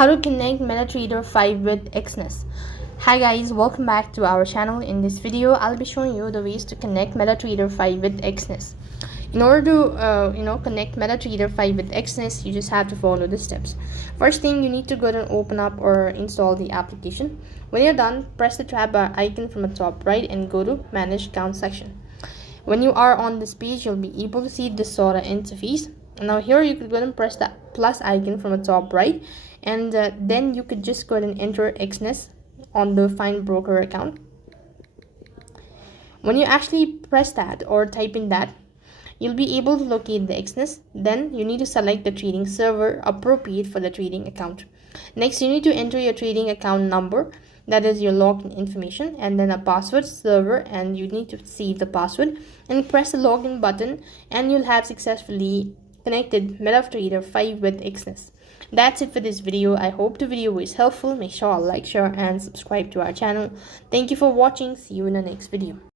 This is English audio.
How to connect Metatrader 5 with Exness. Hi guys, welcome back to our channel. In this video I'll be showing you the ways to connect Metatrader 5 with Exness. In order to connect Metatrader 5 with Exness, you just have to follow the steps. First thing, you need to go and open up or install the application. When you're done, press the tab icon from the top right and go to manage account section. When you are on this page, you'll be able to see this sort of interface. Now here you could go and press the plus icon from the top right, and then you could just go ahead and enter Exness on the Find Broker account. When you actually press that or type in that, you'll be able to locate the Exness. Then you need to select the trading server appropriate for the trading account. Next, you need to enter your trading account number, that is your login information, and then a password server, and you need to save the password and press the login button, and you'll have successfully connected Metatrader 5 with Exness. That's it for this video. I hope the video was helpful. Make sure to like, share and subscribe to our channel. Thank you for watching. See you in the next video.